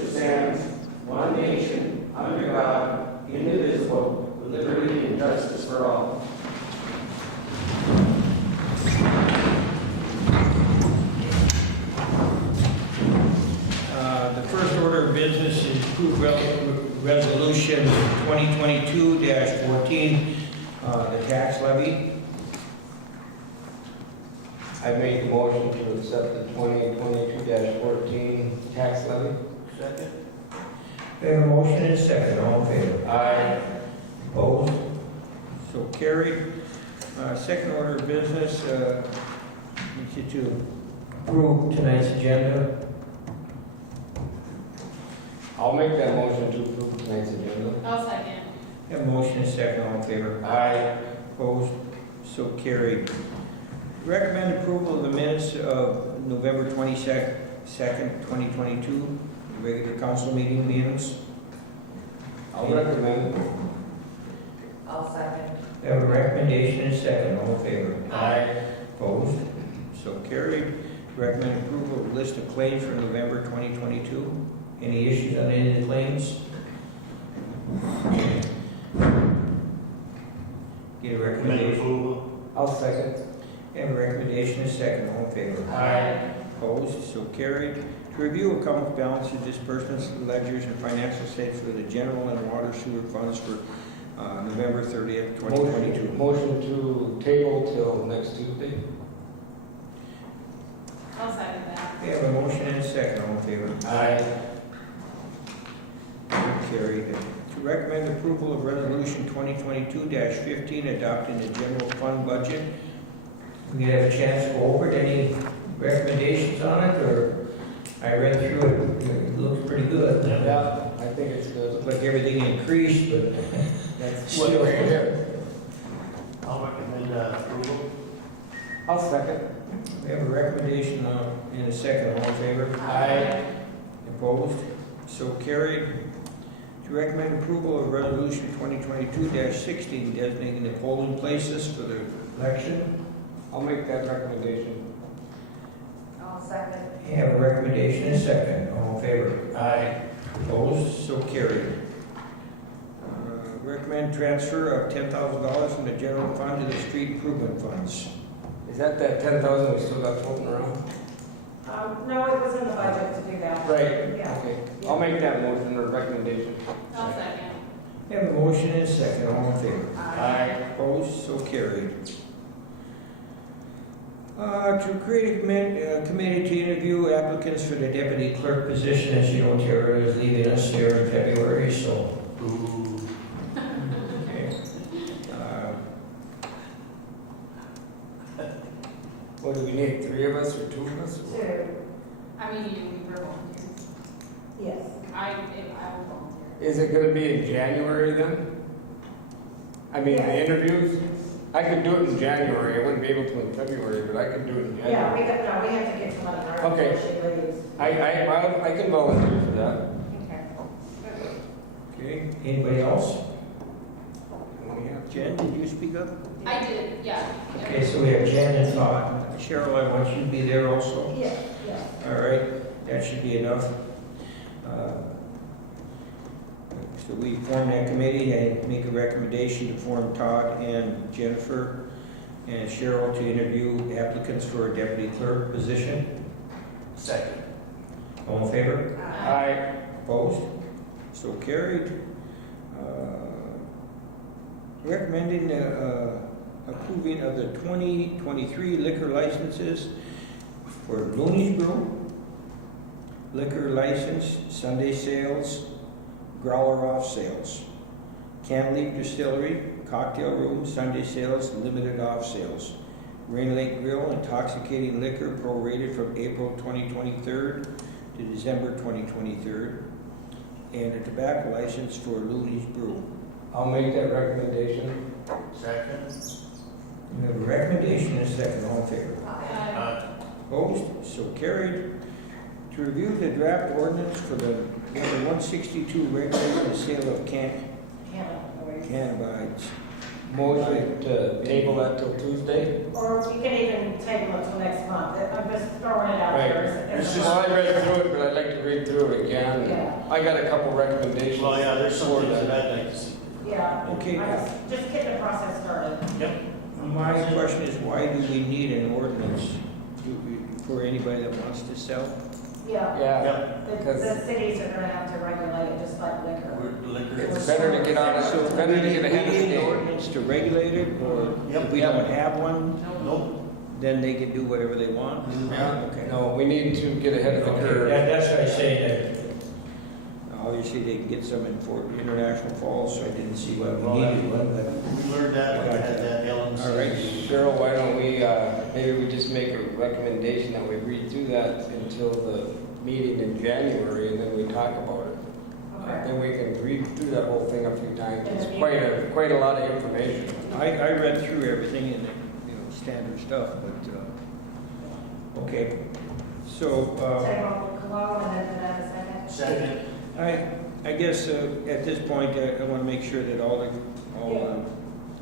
which stands, one nation, under God, indivisible, with liberty and justice for all. The first order of business is approve resolution 2022-14, the tax levy. I make the motion to accept the 2022-14 tax levy. Second. We have a motion and a second. All in favor? Aye. Opposed? So carried. Second order of business, needs you to approve tonight's agenda. I'll make that motion to approve tonight's agenda. I'll second. We have a motion and a second. All in favor? Aye. Opposed? So carried. Recommend approval of the minutes of November 22nd, 2022, regular council meeting minutes. I'll recommend. I'll second. We have a recommendation and a second. All in favor? Aye. Opposed? So carried. Recommend approval of list of claims for November 2022. Any issues on any of the claims? Get a recommendation. I'll second. Have a recommendation and a second. All in favor? Aye. Opposed? So carried. To review accounts, balances, disbursements, ledgers, and financial statements for the general and water sewer funds for November 30th, 2022. Motion to table till next Tuesday. I'll second that. We have a motion and a second. All in favor? Aye. Carried. To recommend approval of resolution 2022-15 adopting the general fund budget. We have a chance to go over it. Any recommendations on it, or I read through it. It looks pretty good. Yeah, I think it's good. Looks like everything increased, but that's still Good. I'll recommend approval. I'll second. We have a recommendation in a second. All in favor? Aye. Opposed? So carried. To recommend approval of resolution 2022-16 designating the polling places for the election. I'll make that recommendation. I'll second. We have a recommendation and a second. All in favor? Aye. Opposed? So carried. Recommend transfer of $10,000 from the general fund to the street improvement funds. Is that 10,000 we still got floating around? No, it was in the budget to do that. Right. Yeah. Okay. I'll make that motion or recommendation. I'll second. We have a motion and a second. All in favor? Aye. Opposed? So carried. To create a committee to interview applicants for the deputy clerk position. As you know, Tara is leaving us here in February, so. Okay. What do we need, 3 of us or 2 of us? Two, I mean, we were volunteers. yes. I will volunteer. Is it gonna be in January then? I mean, the Yes. interviews? I could do it in January, I wouldn't be able to in February, but I could do it in Yeah, January. we have to get someone in our Okay. before she leaves. I can volunteer for that. Okay. Okay. Anybody else? Yeah. Jen, did you speak up? I did, yeah. Okay, so we have Jen and Todd. Cheryl, I want you to be there also. Yes, yes. All right, that should be enough. So we form that committee and make a recommendation to form Todd and Jennifer and Cheryl to interview applicants for a deputy clerk position. Second. All in favor? Aye. Opposed? So carried. Recommending approving of the 2023 liquor licenses for Looney's Brew, liquor license, Sunday sales, growler off sales, Canleaf Distillery, cocktail room, Sunday sales, limited off sales, Rain Lake Grill, intoxicating liquor prorated from April 2023 to December 2023, and a tobacco license for Looney's Brew. I'll make that recommendation. Second. We have a recommendation and a second. All in favor? Opposed? So carried. To review the draft ordinance for the number 162 regulating the sale of cannabis. Motion to table that till Tuesday? Or we can even table it till next month. I'm just throwing it out Right. there. It's Well, I read through it, but I'd like to read through it again. Yeah. I got a couple recommendations. Well, yeah, there's some for things that. that I'd like to see. Yeah. Okay. Just get the process started. Yep. My question is, why do we need an ordinance for anybody that wants to sell? Yeah. Yeah, Yep. The because cities are gonna have to regulate it just like liquor. Liquor. it's better to get on it, so it's better to get ahead of the We game. need an Ordinance to regulate it, or Yep. if we don't have one, Nope. then they can do whatever they want? Yeah. Okay. No, we need to get ahead of the Okay, curve. that's what I say, that obviously they can get some in Fort International Falls, so I didn't see why Well, we needed one, but. We learned that when we had that LMC. All right. Cheryl, why don't we, maybe we just make a recommendation that we read through that until the meeting in January, and then we talk about it. Okay. Then we can read through that whole thing a few times. It's quite a lot of information. I read through everything and, you know, standard stuff, but, okay. So, Table Cologne and then can I have a second? Second. I guess, at this point, I want to make sure that all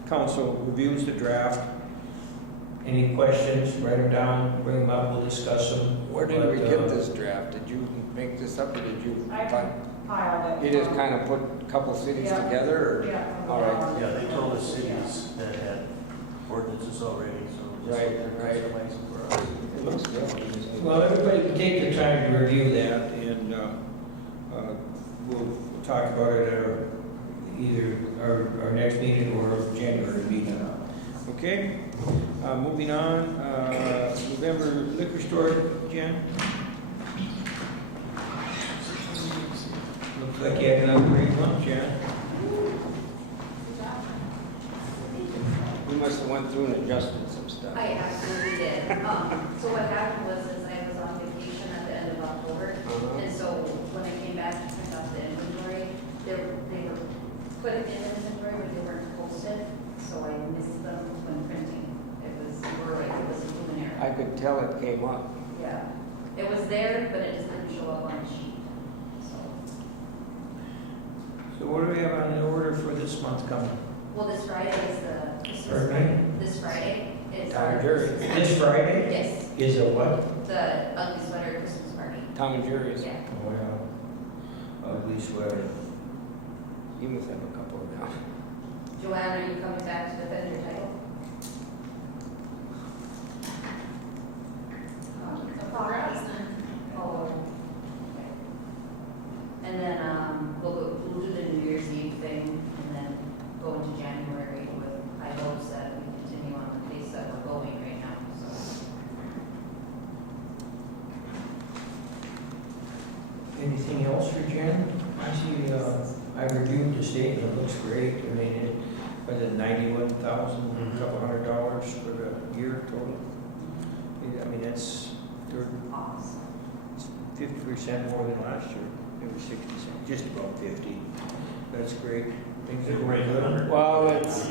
council reviews the draft. Any questions, write them down, bring them up, we'll discuss them. Where did we But, get this draft? Did you make this up, or did you I find? piled it. You just kind of put a couple cities Yeah. together, or? Yeah. All right. Yeah, they told us cities that had ordinances already, so. just Right, look at right. customizing for us. It looks good. Well, everybody can take the time to review that, and we'll talk about it at either our next meeting or January meeting. Okay? Moving on, November liquor store, Jen? Looks like you had another great month, Jen. We must have went through and adjusted some stuff. I absolutely did. So what happened was is I was on vacation at the end of October, Uh-huh. and so when I came back to print out the inventory, they were put in inventory, but they weren't posted, so I missed them when printing. It was a human error. I could tell it came up. Yeah, it was there, but it just didn't show up on the sheet, so. So what do we have on the order for this month coming? Well, this Friday is Pardon me? this Friday is Tom our. and Jerry. This Friday? Yes, Is a what? the ugly sweater Christmas party. Tom and Jerry's. Yeah. Oh, yeah. Ugly sweater. You must have a couple now. Joanne, are you coming back to defend your title? Congrats then. Oh, okay. And then, we'll do the New Year's Eve thing, and then go into January with high hopes that we continue on the pace that we're going right now, so. Anything else for Jen? I see, I reviewed the statement, it looks great. I mean, it was it $91,000, Mhm. couple $100 for the year total? I mean, that's Awesome. 50% more than last year. It was 60, just about 50. That's great. Things are going good. Well, it's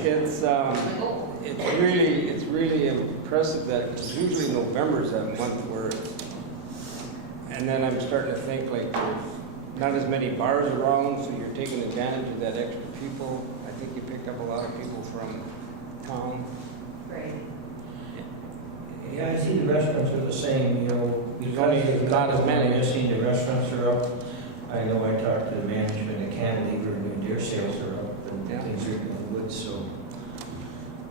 Oh, really impressive that, because usually November's that month where, and then I'm starting to think like there's not as many bars around, so you're taking advantage of that extra people. I think you picked up a lot of people from town. great. Yeah, I see the restaurants are the same, you know. There's only not as many. Missing, the restaurants are up. I know I talked to the management of Cantilever, and their sales are up, and Yeah. things are doing good, so.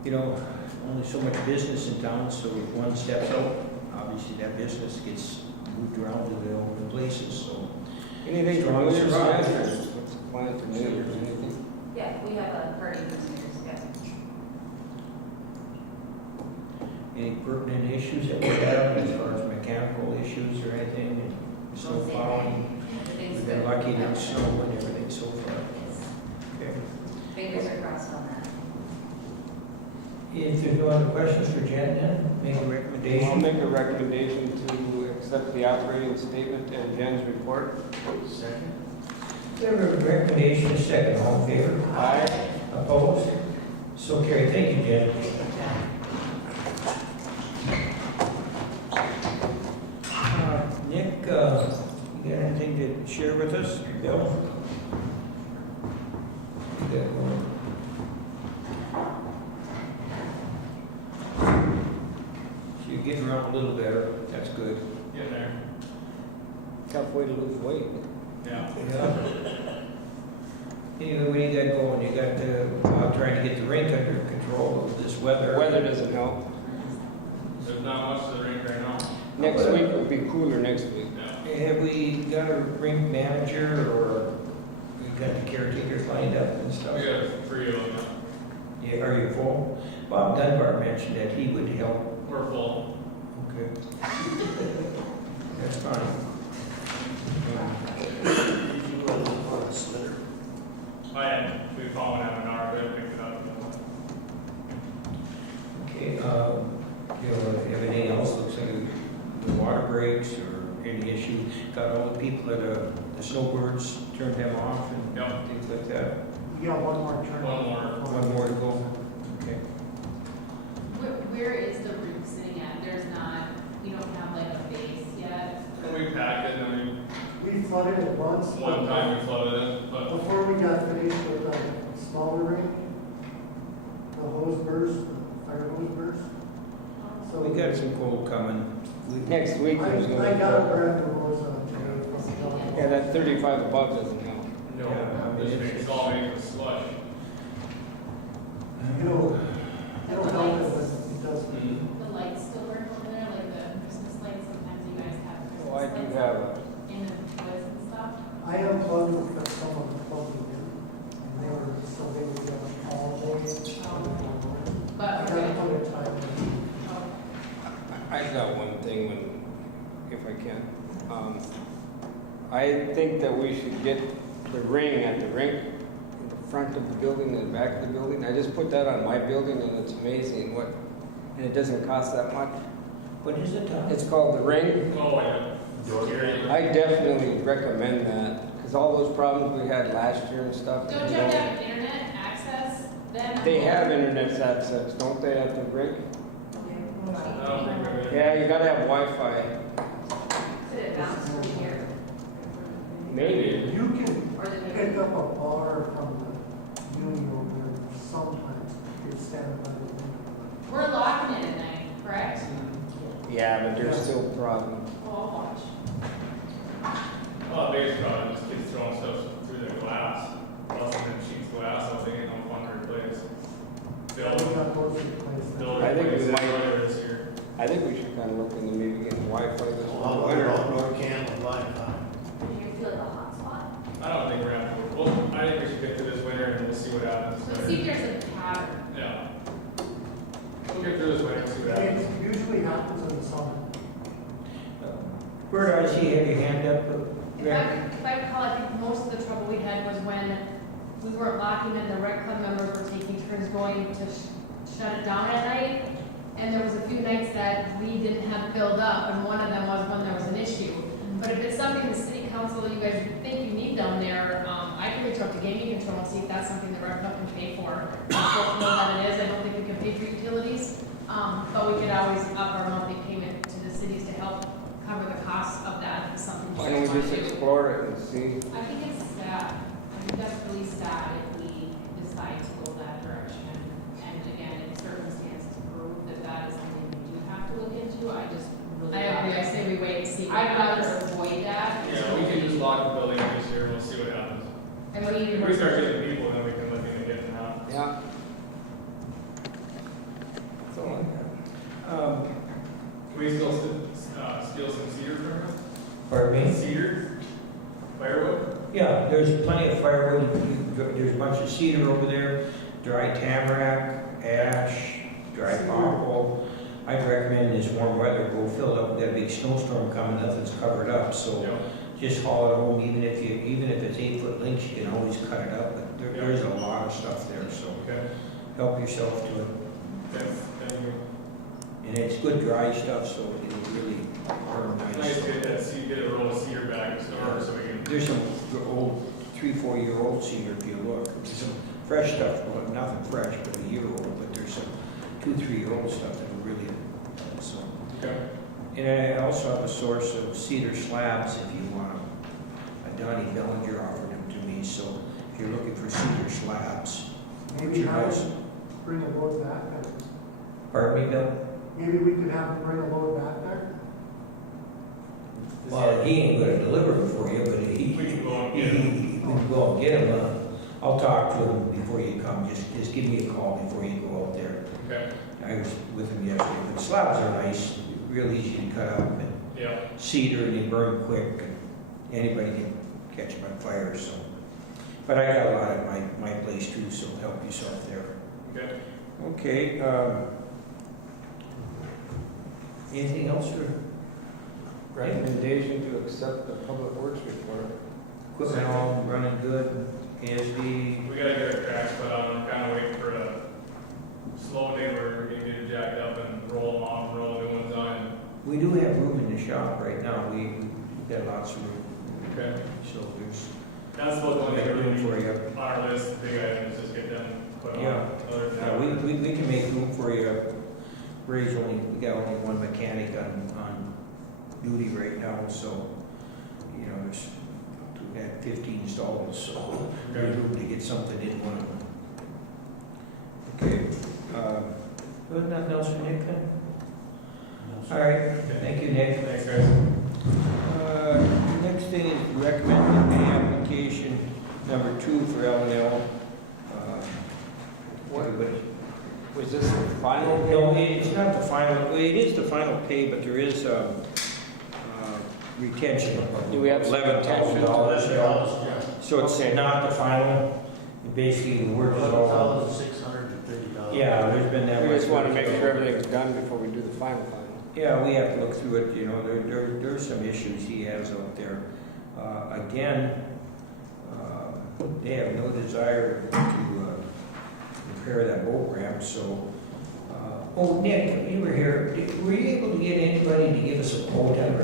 You know, only so much business in town, so if one steps out, obviously that business gets moved around to the open places, so. Anything for Strong New Year's? surprise. What's the plan for New Year's? Anything? Yeah, we have a party for New Year's, yeah. Any pertinent issues that we have as far as mechanical issues or anything, and snow plowing? Everything's We've been good. lucky in snow and everything so far. Yes. Okay. Fingers are crossed on that. If there's no other questions for Jen, then make a I'll recommendation. make a recommendation to accept the operating statement and Jen's report. Second. There a recommendation, second, all in favor? Aye. Opposed? So carried. Thank you, Jen. Nick, you got anything to share with us? Bill? You got one? getting around a little better, that's good. Getting there. Tough way to lose weight. Yeah. Anyway, what do you got going? You got, I'm trying to get the rink under control of this weather. The weather doesn't help. There's not much to the rink right now. Next week will be cooler next week. Yeah. Have we got a rink manager or we got the caretakers lined up and stuff? We got 3 of them. Yeah, are you full? Bob Dunbar mentioned that he would help. We're full. Okay. That's fine. On a slitter. We found one out an hour ago, picked it up. Okay, you know, if anything else looks like the water breaks or any issue, got all the people at the snowbirds, turned them off and Yep. things like that. You got one more turn. One more. One more to go. Okay. Where is the roof sitting at? There's not, we don't have like a base yet. And we packed it, and then We flooded it once. one time we flooded it, but Before we got finished with the smaller ring, the hose burst, the fire hose burst. So We got some cold coming. Next week I there's gonna got a be. brand new hose on Yeah, that 35 above doesn't help. no, Yeah, this makes all made with slush. You know, help it, but it does. The lights still work over there, like the Christmas lights, sometimes you guys have Oh, I Christmas do lights have a, in the woods and stuff. I unplugged it because someone plugged it in, and they were, so they would get all day. But, I okay. gotta put a time in. I got one thing when, if I can. I think that we should get the ring at the rink, in the front of the building and the back of the building. I just put that on my building and it's amazing and it doesn't cost that much. What is it, Tom? It's called the ring. Oh, yeah. Security. I definitely recommend that because all those problems we had last year and stuff. Don't you have to have internet access then? They have internet access, don't they, at the rink? I don't think we did. Yeah, you gotta have Wi-Fi. Could it bounce from here? Maybe. You can Or the pick up a bar from the union over there sometimes, if you're standing by the window. We're locking it at night, correct? Yeah, but there's still problems. Well, I'll watch. Well, the biggest problem is kids throwing stuff through the glass. Busting them sheets of glass, I think ain't no fun to replace. We Build got those replaced. I think we replace it might- earlier this year. I think we should kind of look into maybe getting Wi-Fi this Well, winter. North Can with Wi-Fi. Do you feel like a hot spot? I don't think we're gonna, well, I think we should get through this winter and we'll see what happens. Let's see if there's a pattern. Yeah. We'll get through this winter and see what happens. It usually happens in the summer. Bert, I see you have your hand up. If I recall, I think most of the trouble we had was when we weren't locking and the rec club members were taking turns going to shut it down at night. And there was a few nights that we didn't have filled up, and one of them was when there was an issue. But if it's something the city council, you guys think you need down there, I can reach out to gaming control and see if that's something the rec club can pay for. I don't know what it is, I don't think we can pay for utilities, but we could always up our monthly payment to the cities to help cover the costs of that, if it's something. Why don't we just explore it and see? I think it's sad, I think that's really sad if we decide to go that direction. And again, if circumstances prove that that is something we do have to look into, I just really. I agree, I say we wait and see. I'd rather avoid that. Yeah, we can just lock the building this year, we'll see what happens. I mean, If we start getting people, then we can look into getting them out. Yeah. That's all I got. Can we still steal some cedar from them? Pardon me? Cedar? Firewood? Yeah, there's plenty of firewood. There's a bunch of cedar over there, dry tamarack, ash, dry popple. I'd recommend this warm weather, go fill it up. We've got a big snowstorm coming, nothing's covered up, so Yeah. just haul it home. Even if it's 8-foot lengths, you can always cut it up. But there's a lot of stuff there, so Okay. help yourself to it. Thank you. And it's good dry stuff, so it'll really burn Nice nice. to get a roll of cedar back in store so we can. There's some old 3-4-year-old cedar if you look. There's some fresh stuff, well, nothing fresh, but a year old, but there's some 2-3-year-old stuff that are really, so. Okay. And I also have a source of cedar slabs if you want them. Donnie Bellinger offered them to me, so if you're looking for cedar slabs. Maybe Your have house. it bring a load back. Pardon me, Bill? maybe we could have them bring a load back there? Well, he ain't gonna deliver them for you, but he We can go and get we them. can go and get them. I'll talk to him before you come. Just give me a call before you go out there. Okay, I was with him yesterday. The slabs are nice, real easy to cut up, and yeah, cedar, and they burn quick. And anybody can catch them on fire, so. But I got a lot at my place too, so help yourself there. okay. Okay, anything else for Recommendation to accept the public works report. equipment all running good? ASB, We gotta get our tracks put on, we're kinda waiting for a slow day where we can get it jacked up and roll them off and roll new ones on. we do have room in the shop right now. We've got lots of room, Okay. so there's That's what one thing room we for you. on our list, big items, just get them put on. Yeah. Other than Yeah, that, we can make room for you. We got only one mechanic on duty right now, so, you know, we got 15 stalls, so there's room to get something in one of them. Okay, was nothing else for Nick then? All right, thank you, Nick. Thanks, guys. Next thing is recommended pay application number 2 for L&L. Everybody. Was this the final? No, it's not the final, well, it is the final pay, but there is retention of Do we have some $11,000. Yeah. So it's Okay. not the final, basically the work is all. $11,630. Yeah, there's been that. We just much want to work. make sure everything's done before we do the final. Yeah, we have to look through it, you know, there's some issues he has out there. Again, they have no desire to repair that boat ramp, so. Oh, Nick, you were here, were you able to get anybody to give us a quote on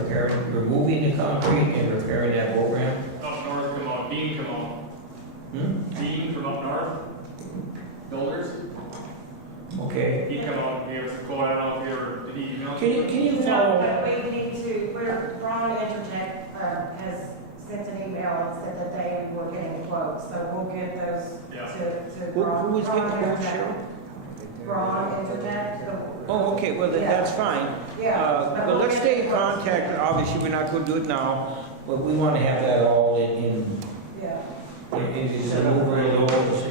removing the concrete and repairing that boat ramp? Up north, come on, Dean, come on. Dean from up north, builders, Okay. he come out, gave us a quote, I don't know if you ever, did he email? Can you No, follow? but we need to, Ron Internet has sent an email and said that they were getting quotes, so we'll get those Yeah. to Who Ron. was getting Ron quotes, Internet. Cheryl? Ron Internet. Oh, okay, well, that's fine. Yeah. But let's stay in contact, obviously, we're not gonna do it now, but we wanna have that all in Yeah. the removal of those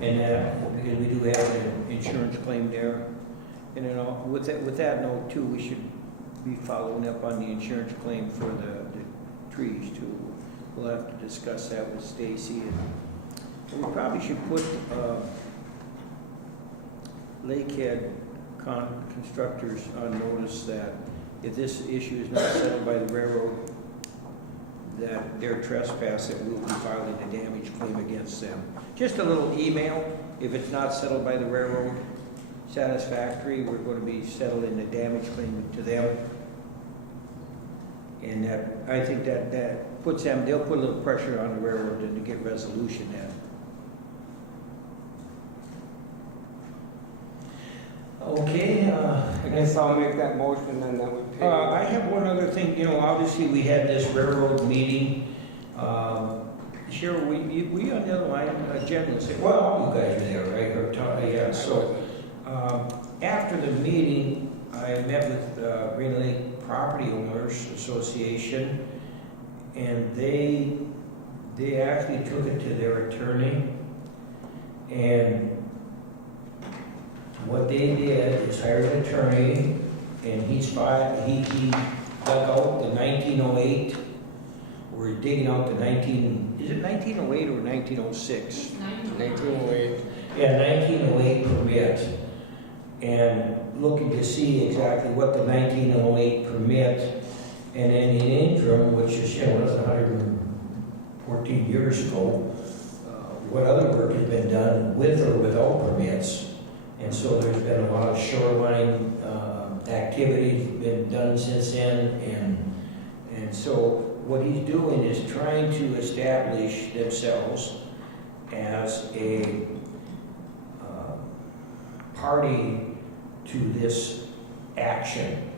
and that, because we do have an insurance claim there. And then, with that note too, we should be following up on the insurance claim for the trees too. We'll have to discuss that with Stacy, and we probably should put, Lakehead constructors on notice that if this issue is not settled by the railroad, that they're trespassing, we'll be filing a damage claim against them. Just a little email, if it's not settled by the railroad satisfactory, we're going to be settling the damage claim to them. And that, I think that puts them, they'll put a little pressure on the railroad to get resolution then. Okay, I guess I'll make that motion and that would pay. I have one other thing, you know, obviously we had this railroad meeting. Cheryl, we on the other line, Jen said, well, all you guys were there, right? Yeah, so, after the meeting, I met with Green Lake Property Owners Association, and they actually took it to their attorney, and what they did is hired an attorney, and he dug out the 1908, we're digging out the is it 1908 or 1906? 1908. Yeah, 1908 permit, and looking to see exactly what the 1908 permit, and then in interim, which is, you know, was 114 years ago, what other work has been done with or without permits. And so there's been a lot of shoreline activities been done since then, and so what he's doing is trying to establish themselves as a party to this action.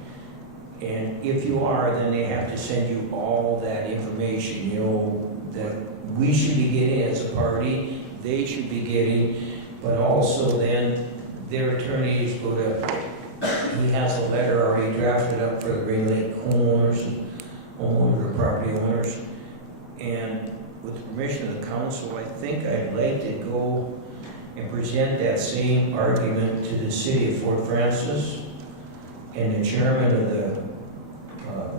And if you are, then they have to send you all that information, you know, that we should be getting as a party, they should be getting, but also then their attorneys go to he has a letter already drafted up for the Green Lake homeowners or property owners. And with the permission of the council, I think I'd like to go and present that same argument to the city of Fort Francis and the chairman of the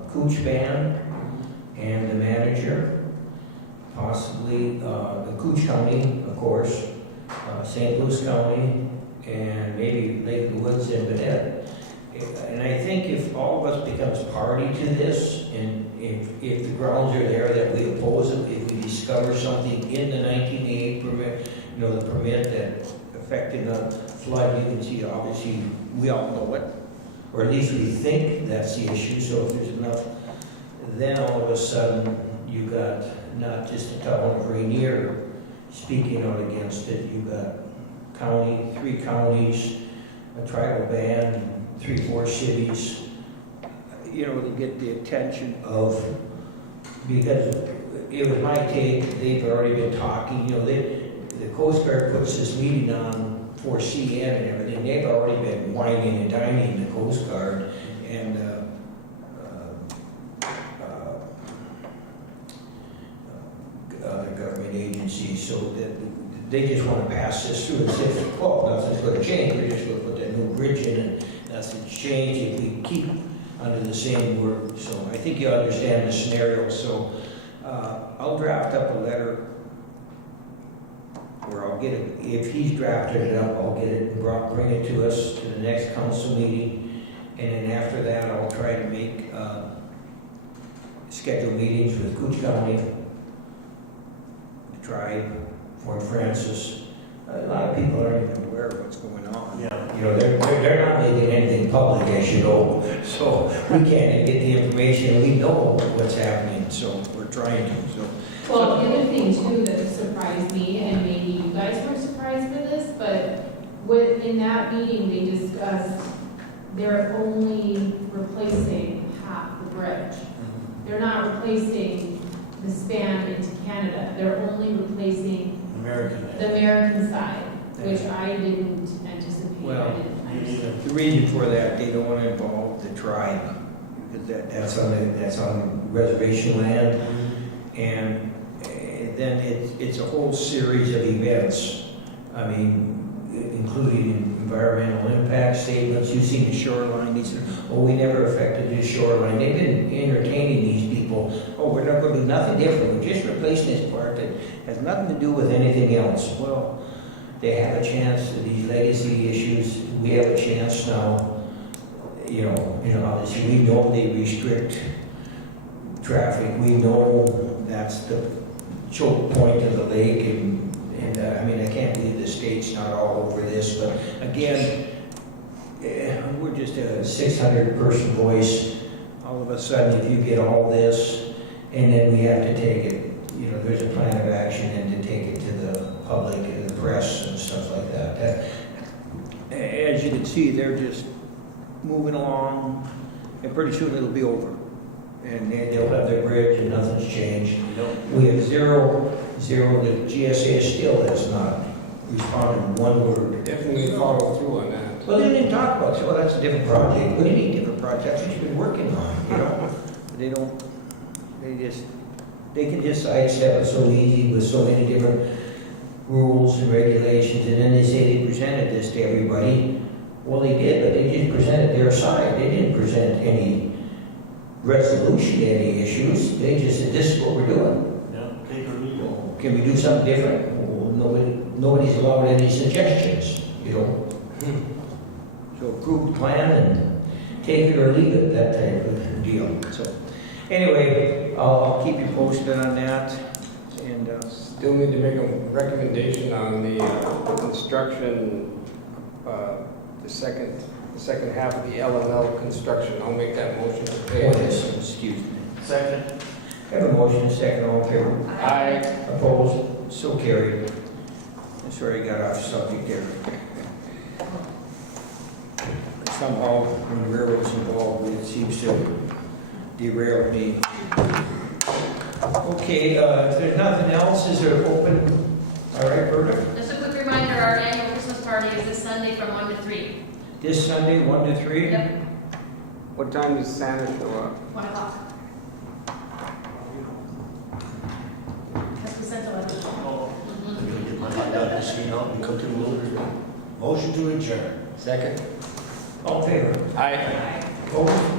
Cooch Band and the manager, possibly the Cooch County, of course, St. Louis County, and maybe Lake of the Woods and Bennett. And I think if all of us becomes party to this, and if the grounds are there that we oppose it, if we discover something in the 1988 permit, you know, the permit that affected the flood, you can see, obviously, we all know it, or at least we think that's the issue. So if there's enough, then all of a sudden, you got not just the town of Ranier speaking out against it, you got three counties, a tribal band, 3-4 cities, you know, to get the attention of, because it was my take, they've already been talking, you know, the Coast Guard puts this meeting on for CN and everything, they've already been whining and dining, the Coast Guard, and other government agencies, so that they just want to pass this through and say, well, nothing's going to change, we're just going to put that new bridge in and nothing's changed if we keep under the same word. So I think you understand the scenario. So I'll draft up a letter, or I'll get it, if he's drafted it up, I'll get it, bring it to us to the next council meeting, and then after that, I'll try to make schedule meetings with Cooch County, the tribe, Fort Francis. A lot of people aren't even aware of what's going on. Yeah. You know, they're not making anything public, as you know, so we can't get the information, we know what's happening, so we're trying to, so. Well, the other thing too that surprised me, and maybe you guys were surprised for this, but in that meeting, they discussed they're only replacing half the bridge. They're not replacing the span into Canada, they're only replacing the American side, which I didn't anticipate. Well, I didn't understand. The reason for that, they don't want to involve the tribe, because that's on reservation land, and then it's a whole series of events. I mean, including environmental impact statements. You've seen the shoreline. They said, "Oh, we never affected the shoreline." They've been entertaining these people. "Oh, we're not going to do nothing different. We're just replacing this part that has nothing to do with anything else." Well, they have a chance to these legacy issues. We have a chance now. You know, obviously we know they restrict traffic. We know that's the choke point of the lake, and I mean, I can't believe the state's not all over this, but again, we're just a 600-person voice. All of a sudden, if you get all this, and then we have to take it, you know, there's a plan of action, and to take it to the public and the press and stuff like that. As you can see, they're just moving along, and pretty soon it'll be over. And they'll have their bridge, and nothing's changed. We have zero. The GSA still has not responded one word. Definitely follow through on that. Well, they didn't talk about it. Well, that's a different project. What do you mean different project? That's what you've been working on, you know? They can just sidestep it so easy with so many different rules and regulations, and then they say they presented this to everybody. Well, they did, but they just presented their side. They didn't present any resolution to any issues. They just said, this is what we're doing. Yeah, take or leave it. Can we do something different? Well, nobody's allowed any suggestions, you know? So approve the plan and take it or leave it, that type of deal. So anyway, I'll keep you posted on that. And Still need to make a recommendation on the construction, the second half of the L&L construction. I'll make that motion to pay. excuse me. Second. Have a motion, a second, all in favor? Aye. Opposed? So carried. I'm sorry I got off subject there. Somehow, when the railroad's involved, it seems to derail me. Okay, if there's nothing else, is there open? All right, Berta? Just a quick reminder, our annual Christmas party is this Sunday from 1 to 3. This Sunday, 1 to 3? Yep, What time does Santa show up? 1 o'clock. That's the central. Oh, Mhm. I'm gonna get my hot dog machine out and cook him a little. Motion to adjourn. Second. All in favor? Aye. Aye. Opposed?